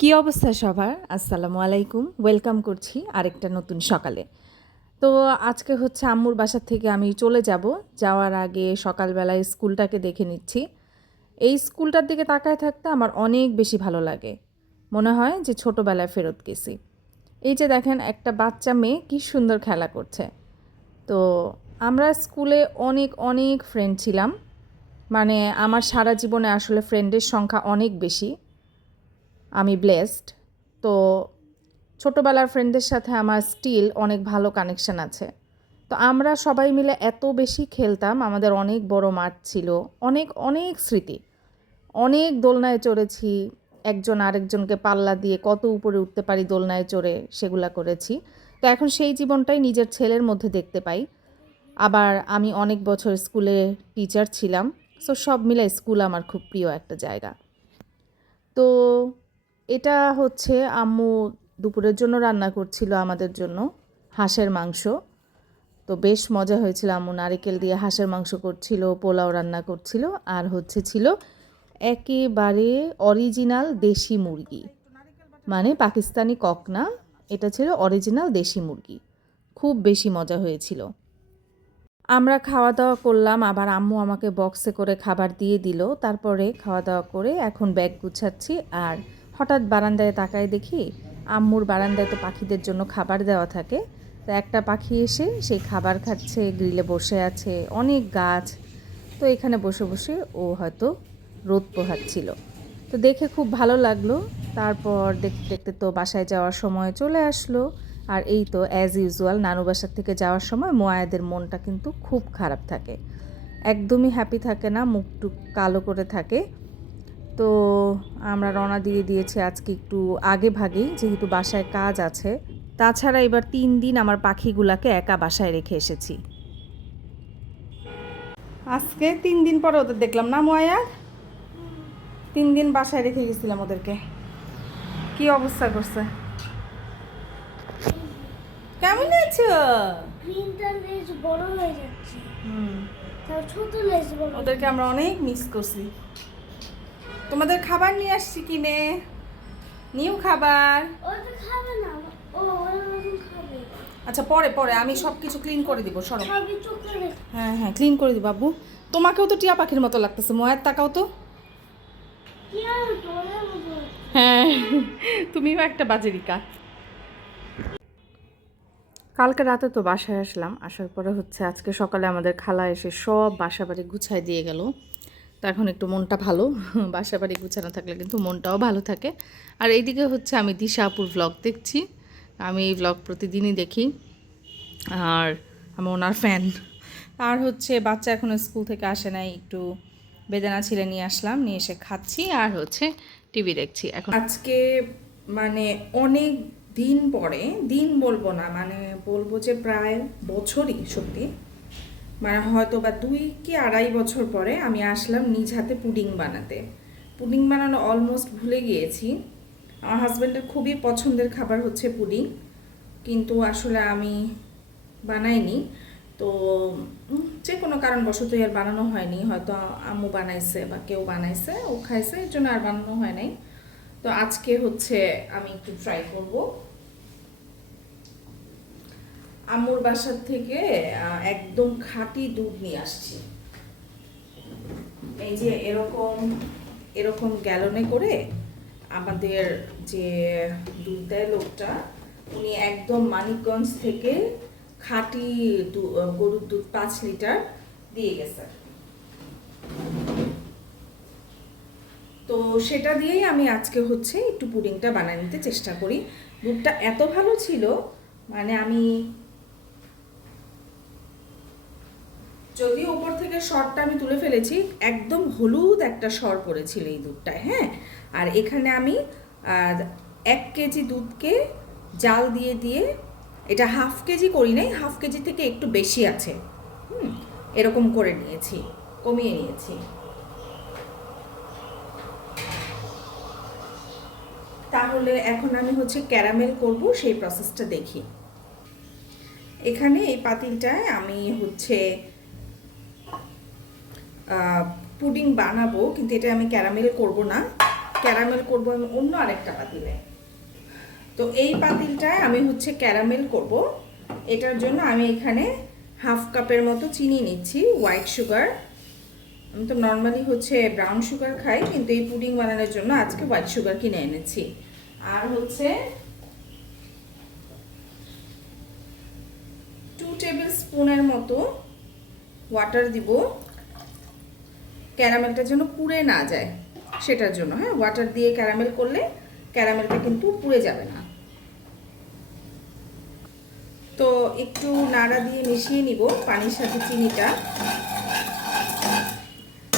কি অবস্থা সবার? আসসালামু আলাইকুম। ওয়েলকাম করছি আরেকটা নতুন সকালে। তো আজকে হচ্ছে আম্মুর বাসা থেকে আমি চলে যাব। যাওয়ার আগে সকালবেলায় স্কুলটাকে দেখে নিচ্ছি। এই স্কুলটার দিকে তাকায় থাকতে আমার অনেক বেশি ভালো লাগে। মনে হয় যে ছোটোবেলায় ফেরত গেছি। এই যে দেখেন একটা বাচ্চা মেয়ে কি সুন্দর খেলা করছে। তো আমরা স্কুলে অনেক অনেক ফ্রেন্ড ছিলাম। মানে আমার সারা জীবনে আসলে ফ্রেন্ডের সংখ্যা অনেক বেশি। আমি ব্লেসড। তো ছোটোবেলার ফ্রেন্ডদের সাথে আমার স্টিল অনেক ভালো কানেকশান আছে। তো আমরা সবাই মিলে এত বেশি খেলতাম, আমাদের অনেক বড় মাঠ ছিল, অনেক অনেক স্মৃতি। অনেক দোলনায় চড়েছি, একজন আরেকজনকে পাল্লা দিয়ে কত উপরে উঠতে পারি দোলনায় চড়ে সেগুলা করেছি। তো এখন সেই জীবনটাই নিজের ছেলের মধ্যে দেখতে পাই। আবার আমি অনেক বছর স্কুলে টিচার ছিলাম। সো সব মিলে স্কুল আমার খুব প্রিয় একটা জায়গা। তো এটা হচ্ছে আম্মু দুপুরের জন্য রান্না করছিল আমাদের জন্য হাঁসের মাংস। তো বেশ মজা হয়েছিল, আম্মু নারিকেল দিয়ে হাঁসের মাংস করছিল, পোলাও রান্না করছিল, আর ছিল একেবারে অরিজিনাল দেশি মুরগি, মানে পাকিস্তানি কক না, এটা ছিল অরিজিনাল দেশি মুরগি। খুব বেশি মজা হয়েছিল। আমরা খাওয়া দাওয়া করলাম, আবার আম্মু আমাকে বক্সে করে খাবার দিয়ে দিল। তারপরে খাওয়া দাওয়া করে এখন ব্যাগ গুছাচ্ছি। আর হঠাৎ বারান্দায় তাকায় দেখি আম্মুর বারান্দায় তো পাখিদের জন্য খাবার দেওয়া থাকে। তো একটা পাখি এসে সেই খাবার খাচ্ছে, গ্রিলে বসে আছে, অনেক গাছ। তো এখানে বসে বসে ও হয়তো রোদ পোহাচ্ছিল। তো দেখে খুব ভালো লাগলো। তারপর দেখতে দেখতে তো বাসায় যাওয়ার সময় চলে আসলো। আর এই তো অ্যাজ ইউজুয়াল নানু বাসার থেকে যাওয়ার সময় মোয়ায়েদের মনটা কিন্তু খুব খারাপ থাকে, একদমই হ্যাপি থাকে না, মুখটুক কালো করে থাকে। তো আমরা রওনা দিয়ে দিয়েছি আজকে একটু আগে ভাগেই, যেহেতু বাসায় কাজ আছে। তাছাড়া এবার 3 দিন আমার পাখিগুলাকে একা বাসায় রেখে এসেছি। আজকে 3 দিন পরে ওদের দেখলাম না মোয়ায়া, 3 দিন বাসায় রেখে গেছিলাম ওদেরকে। কি অবস্থা করছে? কেমন আছো? গ্রিনটা লেজ বড় হয়ে যাচ্ছে। তাও ছোট লেজ বড়। ওদেরকে আমরা অনেক মিস করছি। তোমাদের খাবার নিয়ে আসছি কিনে, নিউ খাবার। ওটা খাবে না। ওরা এখন খাবে। আচ্ছা পরে পরে আমি সব কিছু ক্লিন করে দিব, সরো। খাবি চকলেট। হ্যাঁ হ্যাঁ ক্লিন করে দিব বাবু। তোমাকেও তো টিয়া পাখির মতো লাগতেছে, ময়ার তাকাও তো। কি আর তোরা বলবো? হ্যাঁ তুমিও একটা বাজেরিকা। কালকে রাতে তো বাসায় আসলাম, আসার পরে হচ্ছে আজকে সকালে আমাদের খালা এসে সব বাসা বাড়ি গুছাই দিয়ে গেল। তো এখন একটু মনটা ভালো, বাসা বাড়ি গুছানো থাকলে কিন্তু মনটাও ভালো থাকে। আর এইদিকে হচ্ছে আমি দিশা আপুর ভ্লগ দেখছি। আমি এই ভ্লগ প্রতিদিনই দেখি, আর আমি ওনার ফ্যান। আর হচ্ছে বাচ্চা এখনও স্কুল থেকে আসে নাই, একটু বেদানা ছিলে নিয়ে আসলাম, নিয়ে এসে খাচ্ছি আর হচ্ছে টিভি দেখছি। এখন আজকে মানে অনেক দিন পরে, দিন বলবো না, মানে বলবো যে প্রায় বছরই সত্যি, মানে হয়তো বা 2 কি 2.5 বছর পরে আমি আসলাম নিজ হাতে পুডিং বানাতে। পুডিং বানানো অলমোস্ট ভুলে গিয়েছি। আমার হাজব্যান্ডের খুবই পছন্দের খাবার হচ্ছে পুডিং, কিন্তু আসলে আমি বানাইনি। তো যে কোনো কারণবশতই আর বানানো হয়নি, হয়তো আম্মু বানাইছে বা কেউ বানাইছে, ও খাইছে, এর জন্য আর বানানো হয় নাই। তো আজকে হচ্ছে আমি একটু ট্রাই করব। আম্মুর বাসার থেকে একদম খাঁটি দুধ নিয়ে আসছি। এই যে এরকম এরকম গ্যালনে করে আমাদের যে দুধ দেয় লোকটা, উনি একদম মানিকগঞ্জ থেকে খাঁটি গরুর দুধ 5 লিটার দিয়ে গেছে। তো সেটা দিয়েই আমি আজকে হচ্ছে একটু পুডিংটা বানিয়ে নিতে চেষ্টা করি। দুধটা এত ভালো ছিল, মানে আমি যদিও উপর থেকে সরটা আমি তুলে ফেলেছি, একদম হলুদ একটা সর পড়েছিল এই দুধটায়। হ্যাঁ, আর এখানে আমি 1 কেজি দুধকে জাল দিয়ে দিয়ে, এটা 1/2 কেজি করি নাই, 1/2 কেজি থেকে একটু বেশি আছে, এরকম করে নিয়েছি, কমিয়ে নিয়েছি। তাহলে এখন আমি হচ্ছে ক্যারামেল করব, সেই প্রসেসটা দেখি। এখানে এই পাতিলটায় আমি হচ্ছে পুডিং বানাবো, কিন্তু এটা আমি ক্যারামেল করব না, ক্যারামেল করব আমি অন্য আরেকটা পাতিলে। তো এই পাতিলটায় আমি হচ্ছে ক্যারামেল করব। এটার জন্য আমি এখানে হাফ কাপের মতো চিনি নিচ্ছি, হোয়াইট সুগার। আমি তো নর্মালি হচ্ছে ব্রাউন সুগার খাই, কিন্তু এই পুডিং বানানোর জন্য আজকে হোয়াইট সুগার কিনে এনেছি। আর হচ্ছে 2 টেবিল স্পুনের মতো ওয়াটার দিব, ক্যারামেলটা যেন পুড়ে না যায় সেটার জন্য। হ্যাঁ, ওয়াটার দিয়ে ক্যারামেল করলে ক্যারামেলটা কিন্তু পুড়ে যাবে না। তো একটু নাড়া দিয়ে মিশিয়ে নিব পানির সাথে চিনিটা।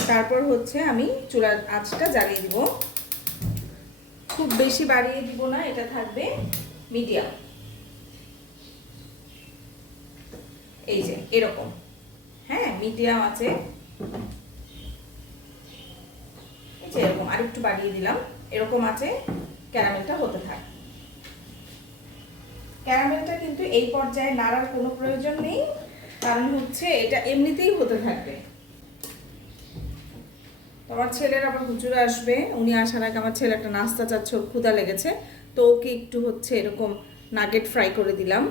তারপর হচ্ছে আমি চুলার আঁচটা জ্বালিয়ে দিব, খুব বেশি বাড়িয়ে দিব না, এটা থাকবে মিডিয়াম। এই যে এরকম, হ্যাঁ মিডিয়াম আছে, এই যে এরকম। আরেকটু বাড়িয়ে দিলাম, এরকম আছে, ক্যারামেলটা হতে থাকে। ক্যারামেলটা কিন্তু এই পর্যায়ে নাড়ার কোনো প্রয়োজন নেই, কারণ হচ্ছে এটা এমনিতেই হতে থাকবে। আমার ছেলের আবার হুজুর আসবে, উনি আসার আগে আমার ছেলে একটা নাস্তা চাচ্ছে, ওর ক্ষুধা লেগেছে, তো ওকে একটু হচ্ছে এরকম নাগেট ফ্রাই করে দিলাম।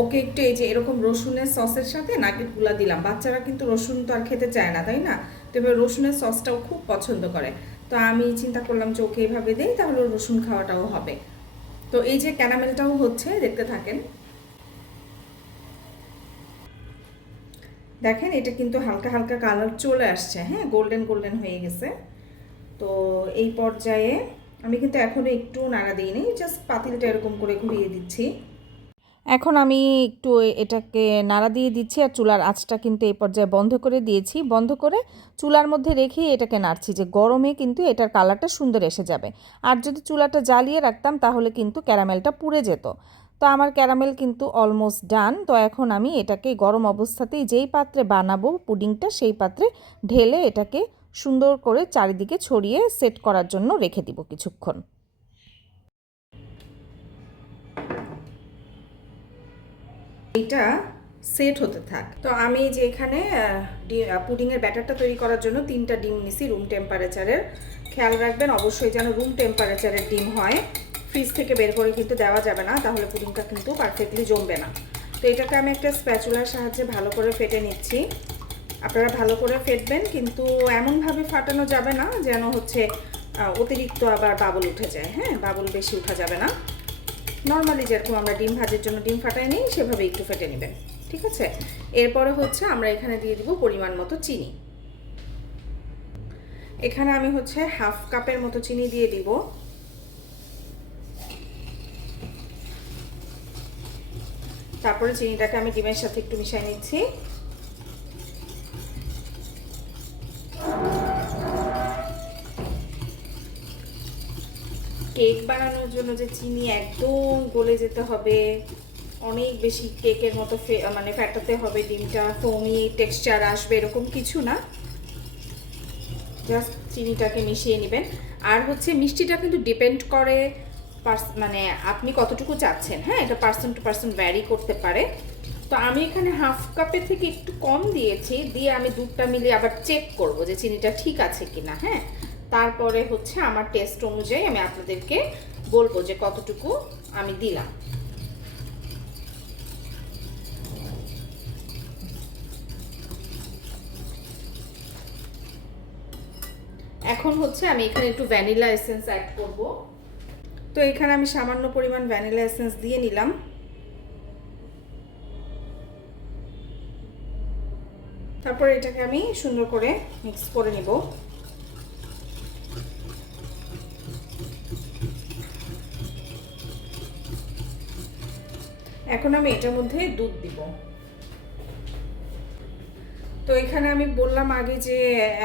ওকে একটু এই যে এরকম রসুনের সসের সাথে নাগেটগুলা দিলাম। বাচ্চারা কিন্তু রসুন তো আর খেতে চায় না, তাই না? তো এবার রসুনের সসটাও খুব পছন্দ করে, তো আমি চিন্তা করলাম যে ওকে এইভাবে দিই, তাহলে ওর রসুন খাওয়াটাও হবে। তো এই যে ক্যারামেলটাও হচ্ছে, দেখতে থাকেন। দেখেন এটা কিন্তু হালকা হালকা কালার চলে আসছে, হ্যাঁ গোল্ডেন গোল্ডেন হয়ে গেছে। তো এই পর্যায়ে আমি কিন্তু এখনও একটু নাড়া দিইনি, জাস্ট পাতিলটা এরকম করে ঘুরিয়ে দিচ্ছি। এখন আমি একটু এটাকে নাড়া দিয়ে দিচ্ছি, আর চুলার আঁচটা কিন্তু এই পর্যায়ে বন্ধ করে দিয়েছি। বন্ধ করে চুলার মধ্যে রেখেই এটাকে নাড়ছি, যে গরমে কিন্তু এটার কালারটা সুন্দর এসে যাবে। আর যদি চুলাটা জ্বালিয়ে রাখতাম তাহলে কিন্তু ক্যারামেলটা পুড়ে যেত। তো আমার ক্যারামেল কিন্তু অলমোস্ট ডান। তো এখন আমি এটাকে গরম অবস্থাতেই যেই পাত্রে বানাবো পুডিংটা, সেই পাত্রে ঢেলে এটাকে সুন্দর করে চারিদিকে ছড়িয়ে সেট করার জন্য রেখে দিব কিছুক্ষণ। এটা সেট হতে থাক। তো আমি যে এখানে পুডিংয়ের ব্যাটারটা তৈরি করার জন্য 3টা ডিম নিছি রুম টেম্পারেচারের। খেয়াল রাখবেন অবশ্যই যেন রুম টেম্পারেচারের ডিম হয়, ফ্রিজ থেকে বের করে কিন্তু দেওয়া যাবে না, তাহলে পুডিংটা কিন্তু পারফেক্টলি জমবে না। তো এটাকে আমি একটা স্প্যাচুলার সাহায্যে ভালো করে ফেটে নিচ্ছি। আপনারা ভালো করে ফেটবেন, কিন্তু এমনভাবে ফাটানো যাবে না যেন হচ্ছে অতিরিক্ত আবার বাবল উঠে যায়। হ্যাঁ, বাবল বেশি উঠা যাবে না। নর্মালি যেরকম আমরা ডিম ভাজির জন্য ডিম ফাটাই নিই সেভাবে একটু ফেটে নেবেন, ঠিক আছে? এরপরে হচ্ছে আমরা এখানে দিয়ে দিব পরিমাণ মতো চিনি। এখানে আমি হচ্ছে হাফ কাপের মতো চিনি দিয়ে দিব। তারপরে চিনিটাকে আমি ডিমের সাথে একটু মিশিয়ে নিচ্ছি। কেক বানানোর জন্য যে চিনি একদম গলে যেতে হবে, অনেক বেশি কেকের মতো মানে ফ্যাটাতে হবে, ডিমটা ফোমি টেক্সচার আসবে, এরকম কিছু না। জাস্ট চিনিটাকে মিশিয়ে নেবেন। আর হচ্ছে মিষ্টিটা কিন্তু ডিপেন্ড করে মানে আপনি কতটুকু চাচ্ছেন। হ্যাঁ, এটা পার্সন টু পার্সন ভ্যারি করতে পারে। তো আমি এখানে হাফ কাপের থেকে একটু কম দিয়েছি, দিয়ে আমি দুধটা মিলিয়ে আবার চেক করব যে চিনিটা ঠিক আছে কিনা। হ্যাঁ, তারপরে হচ্ছে আমার টেস্ট অনুযায়ী আমি আপনাদেরকে বলবো যে কতটুকু আমি দিলাম। এখন হচ্ছে আমি এখানে একটু ভ্যানিলা এসেন্স অ্যাড করব। তো এখানে আমি সামান্য পরিমাণ ভ্যানিলা এসেন্স দিয়ে নিলাম। তারপর এটাকে আমি সুন্দর করে মিক্স করে নিব। এখন আমি এটার মধ্যে দুধ দিব। তো এখানে আমি বললাম আগে যে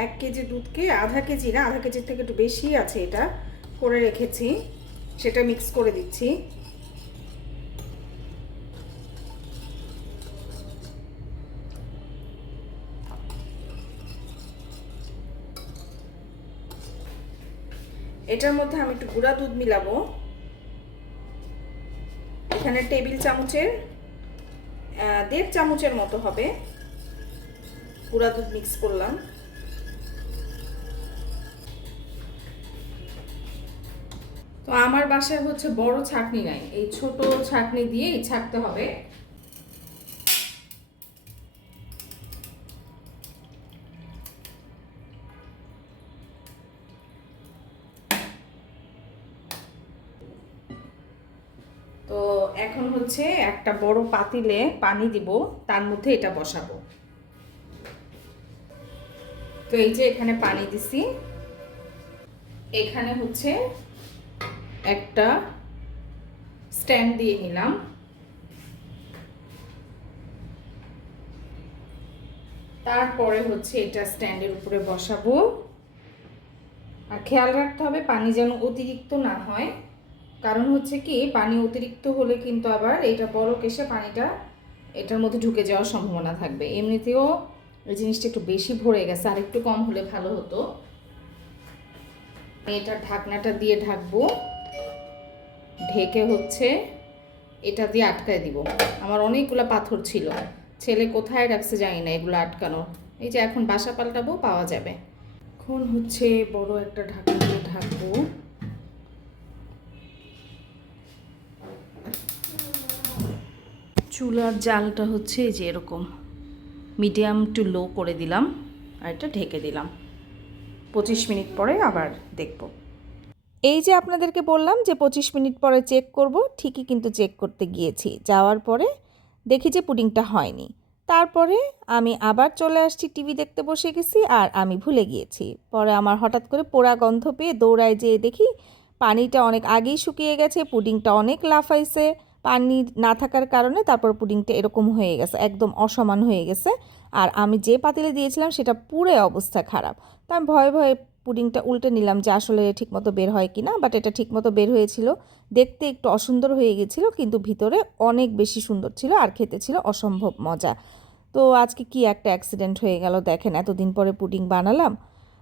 1 কেজি দুধকে আধা কেজি না, আধা কেজির থেকে একটু বেশি আছে এটা করে রেখেছি, সেটা মিক্স করে দিচ্ছি। এটার মধ্যে আমি একটু গুঁড়া দুধ মিলাবো। এখানে টেবিল চামচের 1.5 চামচের মতো হবে গুঁড়া দুধ মিক্স করলাম। তো আমার বাসায় হচ্ছে বড় ছাঁকনি নাই, এই ছোট ছাঁকনি দিয়েই ছাঁকতে হবে। তো এখন হচ্ছে একটা বড় পাতিলে পানি দিব, তার মধ্যে এটা বসাবো। তো এই যে এখানে পানি দিছি, এখানে হচ্ছে একটা স্ট্যান্ড দিয়ে নিলাম। তারপরে হচ্ছে এটা স্ট্যান্ডের উপরে বসাবো। আর খেয়াল রাখতে হবে পানি যেন অতিরিক্ত না হয়, কারণ হচ্ছে কি পানি অতিরিক্ত হলে কিন্তু আবার এটা বরক এসে পানিটা এটার মধ্যে ঢুকে যাওয়ার সম্ভাবনা থাকবে। এমনিতেও এই জিনিসটা একটু বেশি ভরে গেছে, আর একটু কম হলে ভালো হতো। এটা ঢাকনাটা দিয়ে ঢাকবো, ঢেকে হচ্ছে এটা দিয়ে আটকায় দিব। আমার অনেকগুলো পাথর ছিল, ছেলে কোথায় রাখছে জানি না এগুলো আটকানো। এই যে এখন বাসা পাল্টাবো, পাওয়া যাবে। এখন হচ্ছে বড় একটা ঢাকনা দিয়ে ঢাকবো। চুলার জালটা হচ্ছে এই যে এরকম মিডিয়াম টু লো করে দিলাম, আর এটা ঢেকে দিলাম। 25 মিনিট পরে আবার দেখব। এই যে আপনাদেরকে বললাম যে 25 মিনিট পরে চেক করব, ঠিকই কিন্তু চেক করতে গিয়েছি, যাওয়ার পরে দেখি যে পুডিংটা হয়নি। তারপরে আমি আবার চলে আসছি, টিভি দেখতে বসে গেছি, আর আমি ভুলে গিয়েছি। পরে আমার হঠাৎ করে পোড়া গন্ধ পেয়ে দৌড়ায় যেয়ে দেখি পানিটা অনেক আগেই শুকিয়ে গেছে, পুডিংটা অনেক লাফাইছে। পানি না থাকার কারণে তারপর পুডিংটা এরকম হয়ে গেছে, একদম অসমান হয়ে গেছে। আর আমি যে পাতিলে দিয়েছিলাম সেটা পুরো অবস্থা খারাপ। তো আমি ভয়ে ভয়ে পুডিংটা উল্টে নিলাম যে আসলে ঠিকমতো বের হয় কি না, বাট এটা ঠিকমতো বের হয়েছিল। দেখতে একটু অসুন্দর হয়ে গেছিলো, কিন্তু ভিতরে অনেক বেশি সুন্দর ছিল, আর খেতে ছিল অসম্ভব মজা। তো আজকে কি একটা অ্যাক্সিডেন্ট হয়ে গেল দেখেন, এতদিন পরে পুডিং বানালাম।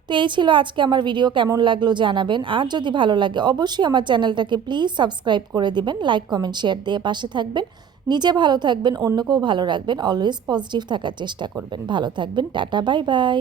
তো এই ছিল আজকে আমার ভিডিও, কেমন লাগলো জানাবেন। আর যদি ভালো লাগে অবশ্যই আমার চ্যানেলটাকে প্লিজ সাবস্ক্রাইব করে দিবেন, লাইক কমেন্ট শেয়ার দিয়ে পাশে থাকবেন। নিজে ভালো থাকবেন, অন্যকেও ভালো রাখবেন, অলওয়েজ পজিটিভ থাকার চেষ্টা করবেন। ভালো থাকবেন, টাটা, বাই বাই।